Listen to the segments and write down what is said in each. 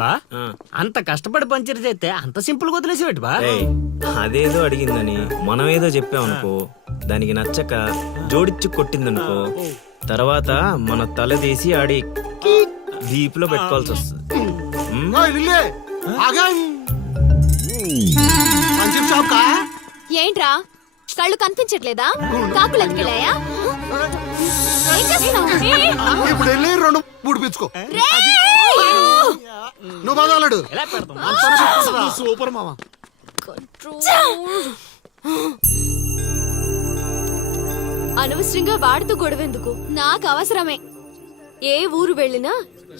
బా అంత కష్టపడి పంచర్ చేస్తే అంత సింపుల్ గా వదిలేసేవాటి బా. అదేదో అడిగిందని మనం ఏదో చెప్పామనుకో, దానికి నచ్చక జోడిచ్చి కొట్టిందనుకో, తర్వాత మన తల తీసి ఆడి దీపులో పెట్టుకోవాల్సి వస్తుంది. ఏంట్రా కళ్ళు కనిపించట్లేదా? కాకులు ఎత్తుకెళ్ళాయా? ఏం చేస్తున్నావు? ఇప్పుడు వెళ్ళి 2-3 పిచ్చుకో. నువ్వు బాగాడు సూపర్ మామ. అనవసరంగా వాడితో గొడవెందుకు? నాకు అవసరమే. ఏ ఊరు వెళ్ళినా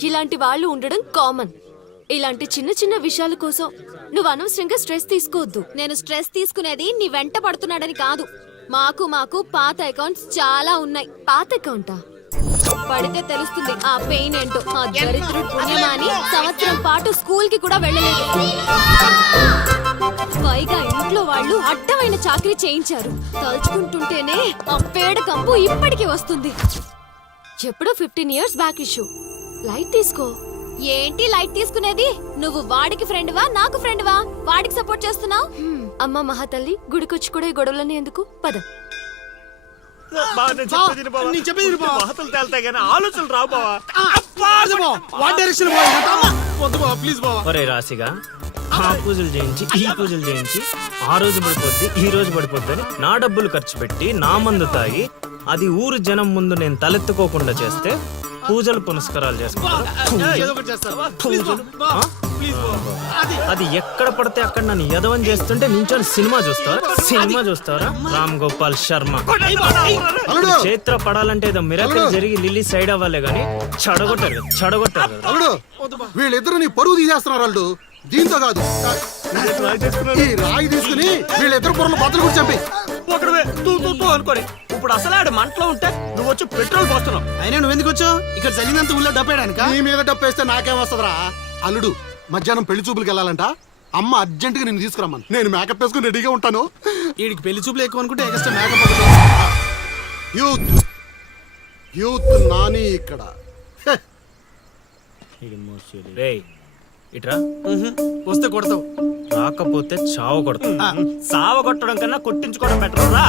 ఇలాంటి వాళ్ళు ఉండడం కామన్. ఇలాంటి చిన్న చిన్న విషయాల కోసం నువ్వు అనవసరంగా స్ట్రెస్ తీసుకోవద్దు. నేను స్ట్రెస్ తీసుకునేది నీ వెంట పడుతున్నాడని కాదు. మాకు పాత అకౌంట్స్ చాలా ఉన్నాయి. పాత అకౌంటా? పడితే తెలుస్తుంది ఆ పెయిన్ ఏంటో. ఆ దరిద్రుడు పుణ్యమాని సంవత్సరం పాటు స్కూల్ కి కూడా వెళ్ళలేదు. పైగా ఇంట్లో వాళ్ళు అడ్డమైన చాకరీ చేయించారు. తలుచుకుంటుంటేనే ఆ పేడ కంపు ఇప్పటికీ వస్తుంది. ఎప్పుడో 15 years బ్యాక్ ఇష్యూ. లైట్ తీసుకో. ఏంటి లైట్ తీసుకునేది? నువ్వు వాడికి ఫ్రెండ్వా నాకు ఫ్రెండ్వా? వాడికి సపోర్ట్ చేస్తున్నావు? అమ్మ మహాతల్లి, గుడికొచ్చి కూడా ఈ గొడవలన్నీ ఎందుకు? పద. ఆలోచనలు రావు బావా. ఒరే రాశిగా, ఆ పూజలు చేయించి ఈ పూజలు చేయించి ఆ రోజు పడిపోద్ది ఈ రోజు పడిపోద్ది అని నా డబ్బులు ఖర్చు పెట్టి నా మందు తాగి అది ఊరు జనం ముందు నేను తలెత్తుకోకుండా చేస్తే పూజలు పునస్కారాలు చేసుకుంటారు. అది ఎక్కడ పడితే అక్కడ నన్ను యదవం చేస్తుంటే నించొని సినిమా చూస్తారా? రామ్ గోపాల్ శర్మ. చైత్ర పడాలంటే ఏదో మిరాకిల్ జరిగి లిల్లీ సైడ్ అవ్వాలే గానీ చెడగొట్టారు. వీళ్ళిద్దరు నీ పరువు తీసేస్తున్నారు. వాళ్ళు దీంతో కాదు, ఈ రాయి తీసుకుని వీళ్ళిద్దరు పొరలు బద్దలు కూడా చంపి అనుకోని ఇప్పుడు అసలు ఆడు మంటలో ఉంటే నువ్వు వచ్చి పెట్రోల్ పోస్తున్నావు. అయినా నువ్వెందుకు వచ్చావు? ఇక్కడ జరిగినంత ఊళ్ళో డబ్బేయడానిక? నీ మీద డప్పేస్తే నాకేం వస్తుందిరా? అల్లుడు మధ్యాహ్నం పెళ్లి చూపులకు వెళ్ళాలంట. అమ్మ అర్జెంట్ గా నేను తీసుకురమ్మను. నేను మేకప్ వేసుకుని రెడీగా ఉంటాను. వీడికి పెళ్లి చూపులు ఎక్కువ అనుకుంటే ఎక్స్ట్రా మేకప్. యూత్ నాని ఇక్కడ. ఇట్రా. వస్తే కొడతావు, రాకపోతే చావ కొడతావు. సావ కొట్టడం కన్నా కొట్టించుకోవడం బెటర్ రా.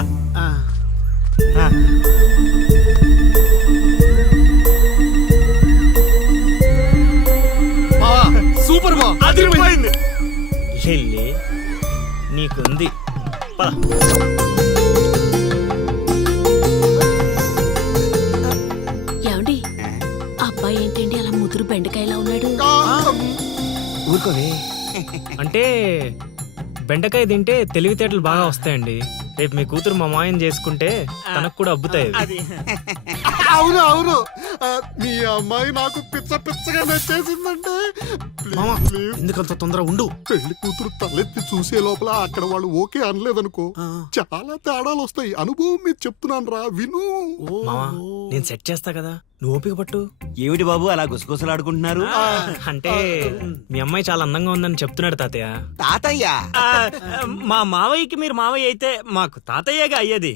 సూపర్ బా, అదిరిపోయింది. లిల్లీ నీకుంది. ఏమండి, అబ్బాయి ఏంటండి అలా ముదురు బెండకాయలా ఉన్నాడు? ఊరుకోవే. అంటే బెండకాయ తింటే తెలివితేటలు బాగా వస్తాయండి. రేపు మీ కూతురు మా మాయం చేసుకుంటే తనకు కూడా అబ్బుతాయి. అవును అవును, మీ అమ్మాయి నాకు పిచ్చగా నచ్చేసిందంటే. ఎందుకంత తొందర ఉండు. పెళ్లి కూతురు తలెత్తి చూసే లోపల అక్కడ వాళ్ళు ఓకే అనలేదనుకో, చాలా తేడాలు వస్తాయి. అనుభవం మీద చెప్తున్నాను రా, విను. మావా, నేను సెట్ చేస్తా కదా, నువ్వు ఓపిక పట్టు. ఏమిటి బాబు అలా గుసగుసలాడుకుంటున్నారు? అంటే మీ అమ్మాయి చాలా అందంగా ఉందని చెప్తున్నాడు తాతయ్య. తాతయ్య? మా మావయ్యకి మీరు మావయ్య అయితే మాకు తాతయ్యగా అయ్యేది.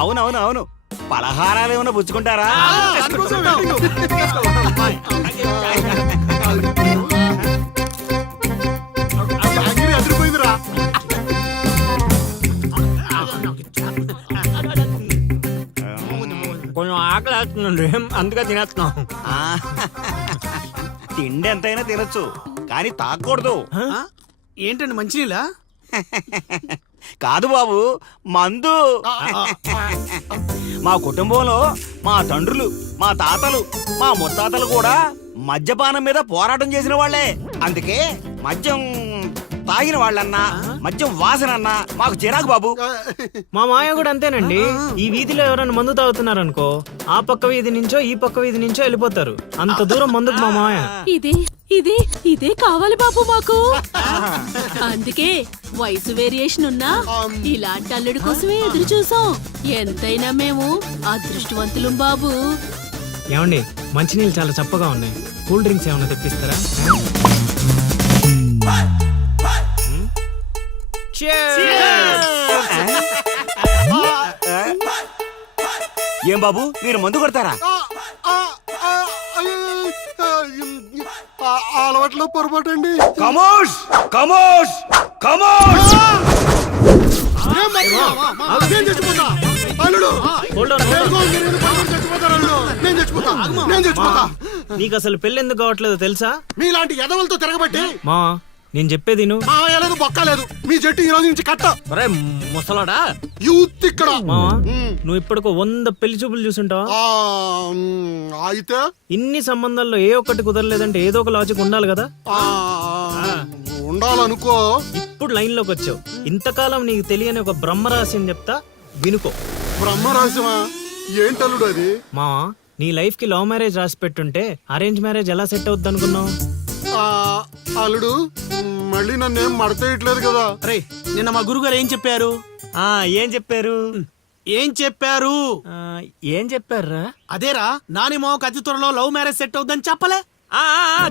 అవునవును అవును. పలహారాలు ఏమైనా పుచ్చుకుంటారా? అదిరిపోయిందిరా. కొంచెం ఆకలి వేస్తుందండి, అందుకే తినేస్తున్నాం. తిండి ఎంతైనా తినొచ్చు, కానీ తాగకూడదు. ఏంటండి మంచినీళ్ళ? కాదు బాబు, మందు. మా కుటుంబంలో మా తండ్రులు, మా తాతలు, మా ముత్తాతలు కూడా మద్యపానం మీద పోరాటం చేసిన వాళ్లే. అందుకే మద్యం తాగిన వాళ్ళన్నా మద్యం వాసనన్నా మాకు చిరాకు బాబు. మా మాయ కూడా అంతేనండి. ఈ వీధిలో ఎవరైనా మందు తాగుతున్నారనుకో, ఆ పక్క వీధి నుంచో ఈ పక్క వీధి నుంచో వెళ్ళిపోతారు. అంత దూరం మందుకు మా మాయ. ఇదే కావాలి బాబు మాకు. అందుకే వయసు వేరియేషన్ ఉన్నా ఇలాంటి అల్లుడి కోసమే ఎదురు చూసాం. ఎంతైనా మేము అదృష్టవంతులం బాబు. ఏమండి, మంచినీళ్ళు చాలా చప్పగా ఉన్నాయి. కూల్ డ్రింక్స్ ఏమైనా తెప్పిస్తారా? ఏం బాబు, మీరు మందు కొడతారా? ఆ అలవాట్లో పొరపాటు అండి. కమోష్ కమోష్ కమోష్ నేను చచ్చిపోతా అల్లుడు. Hold on, hold on. నేను చచ్చిపోతాను అల్లుడు. నేను చచ్చిపోతా. నేను చచ్చిపోతా. నీకు అసలు పెళ్లి ఎందుకు కావట్లేదో తెలుసా? మీలాంటి ఎదవలతో తిరగబట్టి మా నేను చెప్పేది నువ్వు. మావయ్య లేదు బొక్క లేదు. మీ జట్టు ఈ రోజు నుంచి కట్ట. ఒరే ముసలాడా, యూత్ ఇక్కడ. మావా నువ్వు ఇప్పటికో 100 పెళ్లి చూపులు చూసుంటావా? ఆ, అయితే ఇన్ని సంబంధాల్లో ఏ ఒక్కటి కుదరలేదంటే ఏదో ఒక లాజిక్ ఉండాలి కదా. ఆ, ఉండాలనుకో. ఇప్పుడు లైన్ లోకి వచ్చావు. ఇంతకాలం నీకు తెలియని ఒక బ్రహ్మరహస్యం చెప్తా, వినుకో. బ్రహ్మరహస్యమా? ఏంటల్లుడు అది? మావా నీ లైఫ్ కి లవ్ మ్యారేజ్ రాసి పెట్టుంటే అరేంజ్ మ్యారేజ్ ఎలా సెట్ అవుద్ది అనుకున్నావు? ఆ, అల్లుడు మళ్ళీ నన్నేం మడతేయట్లేదు కదా. రే నిన్న మా గురుగారు ఏం చెప్పారు? ఏం చెప్పారు? ఏం చెప్పారు? ఏం చెప్పారా? అదేరా నాని మావకు అతి త్వరలో లవ్ మ్యారేజ్ సెట్ అవుద్దని చెప్పలే?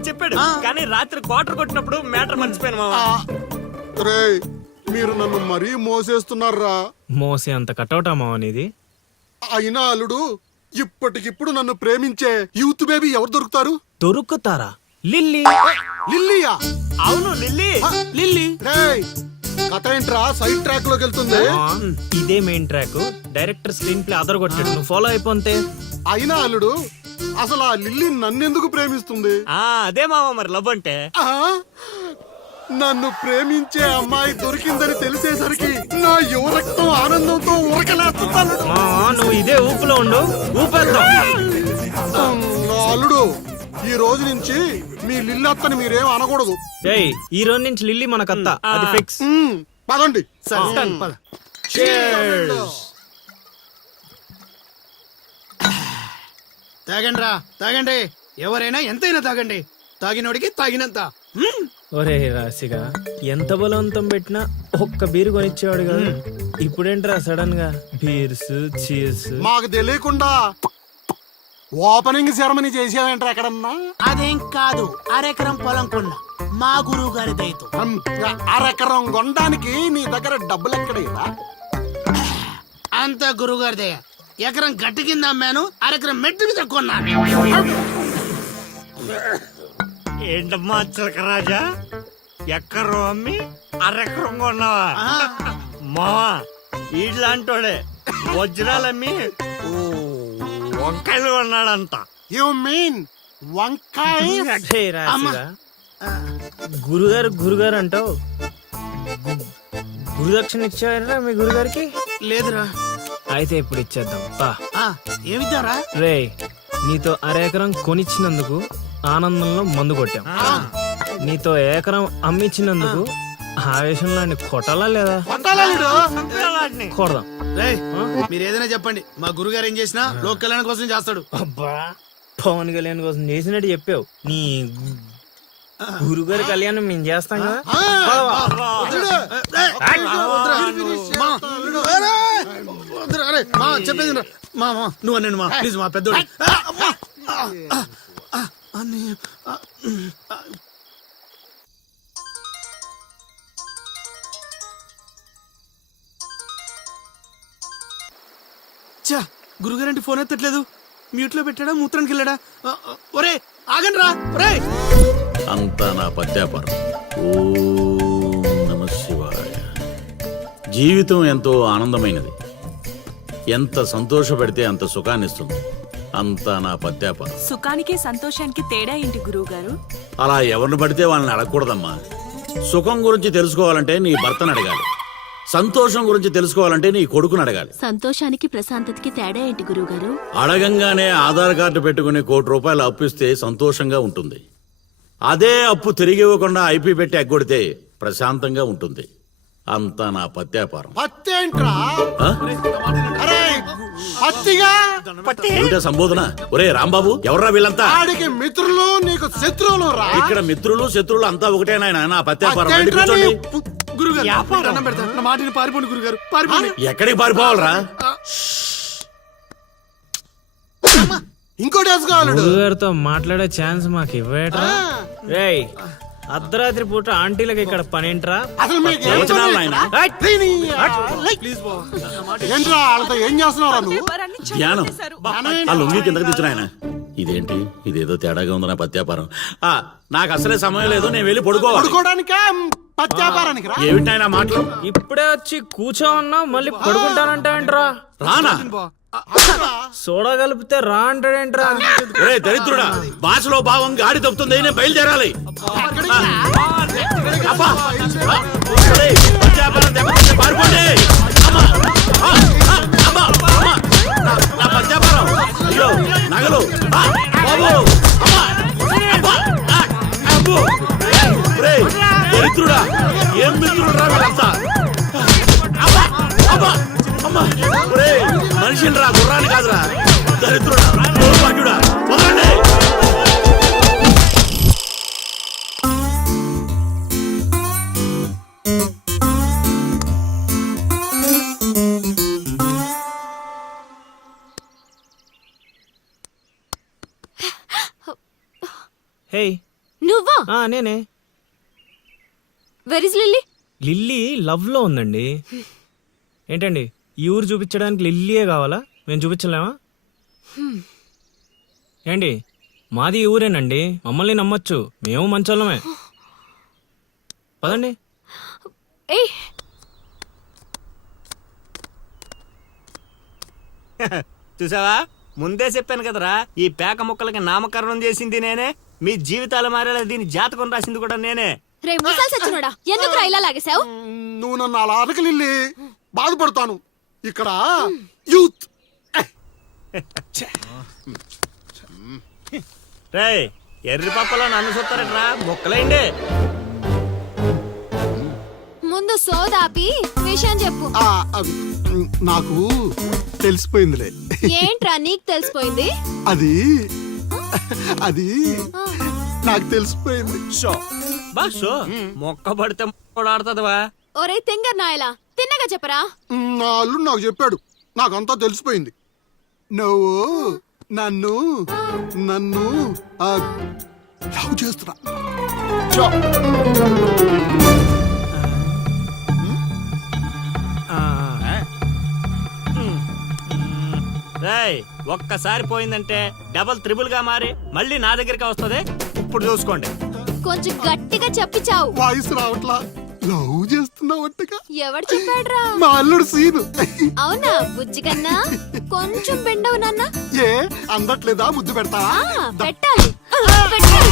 చెప్పాడు. కానీ రాత్రి క్వార్టర్ కొట్టినప్పుడు మ్యాటర్ మర్చిపోయాను మావా. రేయ్ మీరు నన్ను మరీ మోసేస్తున్నారా? మోసే అంత కటౌటా మావా నీది? అయినా అల్లుడు ఇప్పటికిప్పుడు నన్ను ప్రేమించే యూత్ బేబీ ఎవరు దొరుకుతారు? దొరుకుతారా? లిల్లీ. లిల్లీయా? అవును లిల్లీ. లిల్లీ రేయ్ కథ ఏంట్రా సైడ్ ట్రాక్ లోకి వెళ్తుంది. ఇదే main track. Director screenplay అదరగొట్టాడు, నువ్వు ఫాలో అయిపోతే. అయినా అల్లుడు అసలు ఆ లిల్లీ నన్నెందుకు ప్రేమిస్తుంది? అదే మావా మరి లవ్ అంటే. ఆ? నన్ను ప్రేమించే అమ్మాయి దొరికిందని తెలిసేసరికి నా యువ రక్తం ఆనందంతో ఉరకలేస్తున్నాను. నువ్వు ఇదే ఊపులో ఉండు, ఊపేద్దాం. అల్లుడు ఈ రోజు నుంచి మీ లిల్లత్తని మీరేం అనకూడదు. ఏయ్ ఈ రోజు నుంచి లిల్లీ మన కత్త, అది ఫిక్స్. పదండి. పద. తాగండి రా తాగండి. ఎవరైనా ఎంతైనా తాగండి. తాగినోడికి తాగినంత. ఒరే రాశిగా ఎంత బలవంతం పెట్టినా ఒక్క బీరు కొనిచ్చేవాడు కదా. ఇప్పుడేంట్రా సడన్ గా బీర్స్ చీర్స్? మాకు తెలియకుండా ఓపెనింగ్ సెరమనీ చేసేవేంటారు ఎక్కడన్నా? అదేం కాదు, అరెకరం పొలం కొన్నా మా గురువు గారి దయతో. అరెకరం కొనడానికి నీ దగ్గర డబ్బులు ఎక్కడేదా? అంత గురువు గారి దయ. ఎకరం గట్టి కింద అమ్మాను, అరెకరం మెట్టు మీద కొన్నాను. ఏంటమ్మా చిలకరాజా, ఎక్కరం అమ్మి అరెక్కరం కొన్నావా? మావా ఇట్లాంటోడే వజ్రాలమ్మి వంకాయలు కొన్నాడంట. యు మీన్ వంకాయ? హే రాశిగా, గురుగారు గురుగారు అంటావు. గురుదక్షిణ ఇచ్చారా మీ గురుగారికి? లేదురా. అయితే ఇప్పుడు ఇచ్చేద్దాం పా. ఏమిద్దారా? రే నీతో అరెకరం కొనిచ్చినందుకు ఆనందంలో మందు కొట్టాం. నీతో ఏకరం అమ్మిచ్చినందుకు ఆవేశంలో కొట్టాలా లేదా? కొడదాం. మీరు ఏదైనా చెప్పండి, మా గురుగారు ఏం చేసినా లోక కళ్యాణం కోసం చేస్తాడు. అబ్బా పవన్ కళ్యాణ్ కోసం చేసినట్టు చెప్పావు. నీ గురుగారి కళ్యాణం మేము చేస్తాం కదా. చెప్పేది మా నువ్వు అన్నాను మా ప్లీజ్ మా పెద్దోడు. గురుగారంటే ఫోన్ ఎత్తట్లేదు. మ్యూట్ లో పెట్టాడా, మూత్రానికి వెళ్ళాడా? ఒరే ఆగండి రా. ఒరే అంతా నా పత్యాపారం. ఓం నమః శివాయ. జీవితం ఎంతో ఆనందమైనది. ఎంత సంతోషపెడితే అంత సుఖాన్నిస్తుంది. అంతా నా పత్యాపారం. సుఖానికి సంతోషానికి తేడా ఏంటి గురువుగారు? అలా ఎవరిని పడితే వాళ్ళని అడగకూడదమ్మా. సుఖం గురించి తెలుసుకోవాలంటే నీ భర్తను అడగాలి. సంతోషం గురించి తెలుసుకోవాలంటే నీ కొడుకుని అడగాలి. సంతోషానికి ప్రశాంతతకి తేడా ఏంటి గురువుగారు? అడగంగానే ఆధార్ కార్డు పెట్టుకుని ₹1,00,00,000 అప్పు ఇస్తే సంతోషంగా ఉంటుంది. అదే అప్పు తిరిగి ఇవ్వకుండా ఐపీ పెట్టి ఎగ్గొడితే ప్రశాంతంగా ఉంటుంది. అంతా నా పత్యాపారం. పత్తేంట్రా? ఆ? అరే పత్తిగా ఏమిటా సంబోధన? ఒరే రాంబాబు, ఎవర్రా వీళ్ళంతా? ఆడికి మిత్రులు నీకు శత్రువులు రా. ఇక్కడ మిత్రులు శత్రువులు అంతా ఒకటే నాయనా. నా పత్యాపారం. వెళ్ళి కూర్చోండి. గురుగారు దండం పెడతా, నా మాటిని పారిపోండి గురుగారు, పారిపోండి. ఎక్కడికి పారిపోవాలరా? ఇంకోటి వేసుకోవాలి. గురుగారితో మాట్లాడే ఛాన్స్ మాకు ఇవ్వటరా? రేయ్ అర్ధరాత్రి పూట ఆంటీలకి ఇక్కడ పనేంట్రా? అసలు మీకు ఏం ప్రవచనాలు నాయనా? ఏంట్రా వాళ్ళతో ఏం చేస్తున్నారా నువ్వు? ధ్యానం. ఆ లొంగి కిందకి తెచ్చిన ఆయన ఇదేంటి ఇదేదో తేడాగా ఉంది నా పత్యాపారం. నాకు అసలే సమయం లేదు, నేను వెళ్ళి పడుకోవాలి. పడుకోవడానికా పత్యాపారానికి రా. ఏమిటి నాయనా మాటలు? ఇప్పుడే వచ్చి కూర్చో అన్నా మళ్ళీ పడుకుంటానంటావేంట్రా? రానా? సోడా కలిపితే రా అంటాడేంట్రా? ఒరే దరిద్రుడా, భాషలో భావం గాడి తప్పుతుంది, నేను బయలుదేరాలి. అబ్బా! ఒరేయ్, పత్యాపారం దెబ్బతింటే పారిపోండి. అమ్మా! అమ్మా! అమ్మా! నా పత్యాపారం, అయ్యో, నగలు, బాబు! అమ్మా! అబ్బా! అబ్బో! ఒరేయ్, దరిద్రుడా, ఏం మిత్రుడురా వీళ్ళంతా? అబ్బా! అబ్బా! అమ్మా! ఒరేయ్, మనిషిని రా, గుర్రాన్ని కాదురా. దరిద్రుడా, దౌర్భాగ్యుడా, వదలండి. హే, నువ్వా? నేనే. Where is lily? Lily love లో ఉందండి. ఏంటండి, ఈ ఊరు చూపించడానికి లిల్లీయే కావాలా? మేము చూపించలేమా? ఏంటి, మాది ఈ ఊరేనండి, మమ్మల్ని నమ్మొచ్చు, మేము మంచోళ్ళమే. పదండి. ఏయ్, చూసావా, ముందే చెప్పాను కదరా, ఈ పేక ముక్కలకి నామకరణం చేసింది నేనే, మీ జీవితాలు మారేలా దీని జాతకం రాసింది కూడా నేనే. రే ముసల్ సచ్చినోడా, ఎందుకు రా ఇలా లాగేశావు? నువ్వు నన్ను అలా అనకలిల్లి, బాధపడతాను. ఇక్కడ యూత్. రేయ్, ఎర్రి పప్పలో నన్ను చూస్తారట్రా, ముక్కలేండి. ముందు సోదాపి విషయం చెప్పు. అది నాకు తెలిసిపోయిందిలే. ఏంట్రా నీకు తెలిసిపోయింది? అది అది నాకు తెలిసిపోయింది. బాషో మొక్క పడితే ఆడుతుందివా? ఒరే తింగర్ నాయలా, తిన్నగా చెప్పరా. నా అల్లుడు నాకు చెప్పాడు, నాకంతా తెలిసిపోయింది. నువ్వు నన్ను నన్ను లవ్ చేస్తున్నా. చో. రేయ్, ఒక్కసారి పోయిందంటే డబల్ త్రిబుల్ గా మారి మళ్ళీ నా దగ్గరికి వస్తుంది. ఇప్పుడు చూసుకోండి. కొంచెం గట్టిగా చెప్పిచావు. వాయిస్ రావట్లా. లవ్ చేస్తున్నావట్టుగా. ఎవడు చెప్పాడ్రా? మా అల్లుడు సీను. అవునా బుజ్జి కన్నా? కొంచెం బెండవు నాన్న. ఏ అందట్లేదా? ముద్దు పెడతావా? పెట్టాలి పెట్టాలి.